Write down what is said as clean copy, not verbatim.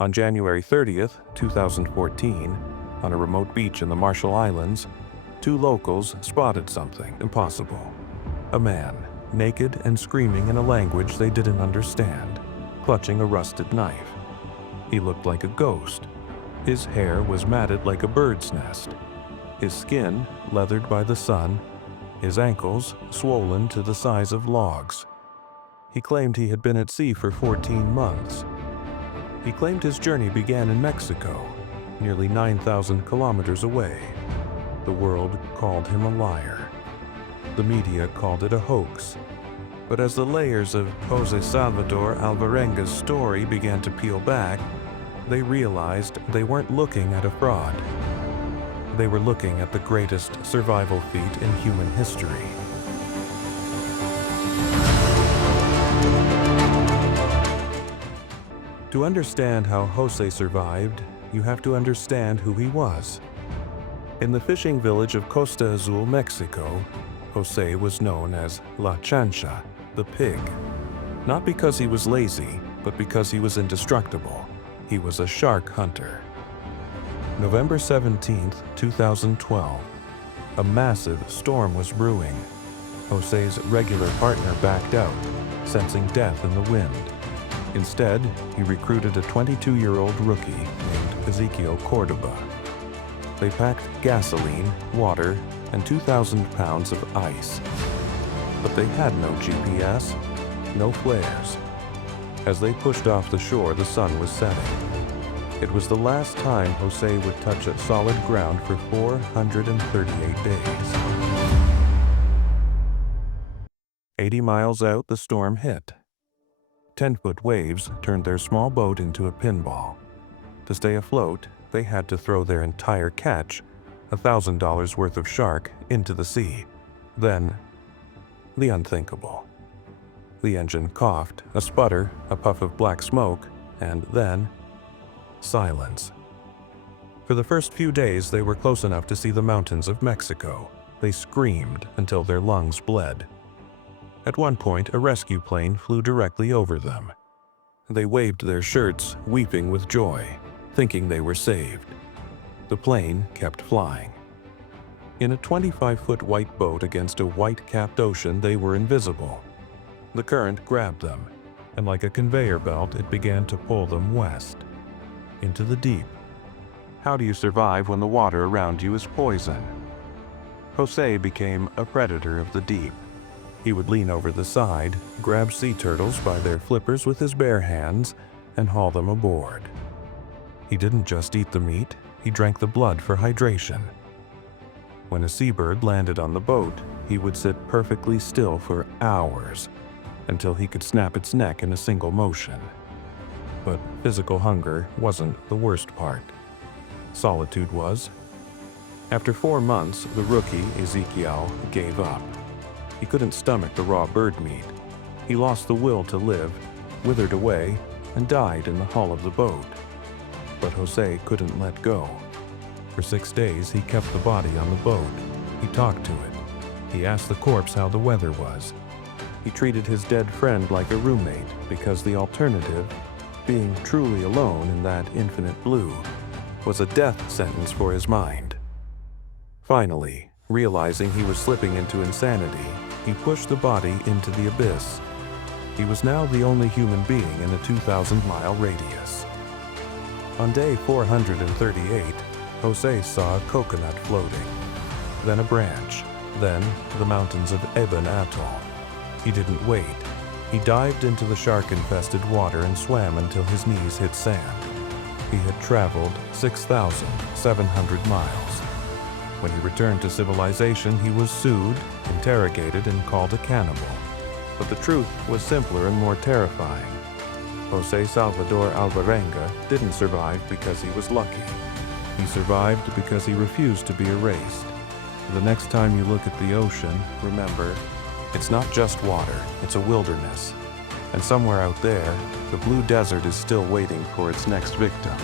On January 30th, 2014, on a remote beach in the Marshall Islands, two locals spotted something impossible. A man, naked and screaming in a language they didn't understand, clutching a rusted knife. He looked like a ghost. His hair was matted like a bird's nest. His skin leathered by the sun, his ankles swollen to the size of logs. He claimed he had been at sea for 14 months. He claimed his journey began in Mexico, nearly 9,000 kilometers away. The world called him a liar. The media called it a hoax. But as the layers of Jose Salvador Alvarenga's story began to peel back, they realized they weren't looking at a fraud. They were looking at the greatest survival feat in human history. To understand how Jose survived, you have to understand who he was. In the fishing village of Costa Azul, Mexico, Jose was known as La Chancha, the pig. Not because he was lazy, but because he was indestructible. He was a shark hunter. November 17, 2012. A massive storm was brewing. Jose's regular partner backed out, sensing death in the wind. Instead, he recruited a 22-year-old rookie named Ezequiel Cordoba. They packed gasoline, water, and 2,000 pounds of ice. But they had no GPS, no flares. As they pushed off the shore, the sun was setting. It was the last time Jose would touch a solid ground for 438 days. 80 miles out, the storm hit. 10-foot waves turned their small boat into a pinball. To stay afloat, they had to throw their entire catch, $1,000 worth of shark, into the sea. Then, the unthinkable. The engine coughed, a sputter, a puff of black smoke, and then, silence. For the first few days, they were close enough to see the mountains of Mexico. They screamed until their lungs bled. At one point, a rescue plane flew directly over them. They waved their shirts, weeping with joy, thinking they were saved. The plane kept flying. In a 25-foot white boat against a white-capped ocean, they were invisible. The current grabbed them, and like a conveyor belt, it began to pull them west, into the deep. How do you survive when the water around you is poison? Jose became a predator of the deep. He would lean over the side, grab sea turtles by their flippers with his bare hands, and haul them aboard. He didn't just eat the meat, he drank the blood for hydration. When a seabird landed on the boat, he would sit perfectly still for hours, until he could snap its neck in a single motion. But physical hunger wasn't the worst part. Solitude was. After 4 months, the rookie, Ezequiel, gave up. He couldn't stomach the raw bird meat. He lost the will to live, withered away, and died in the hull of the boat. But Jose couldn't let go. For 6 days, he kept the body on the boat. He talked to it. He asked the corpse how the weather was. He treated his dead friend like a roommate because the alternative, being truly alone in that infinite blue, was a death sentence for his mind. Finally, realizing he was slipping into insanity, he pushed the body into the abyss. He was now the only human being in a 2,000-mile radius. On day 438, Jose saw a coconut floating, then a branch, then the mountains of Ebon Atoll. He didn't wait. He dived into the shark-infested water and swam until his knees hit sand. He had traveled 6,700 miles. When he returned to civilization, he was sued, interrogated, and called a cannibal. But the truth was simpler and more terrifying. Jose Salvador Alvarenga didn't survive because he was lucky. He survived because he refused to be erased. The next time you look at the ocean, remember, it's not just water, it's a wilderness. And somewhere out there, the blue desert is still waiting for its next victim.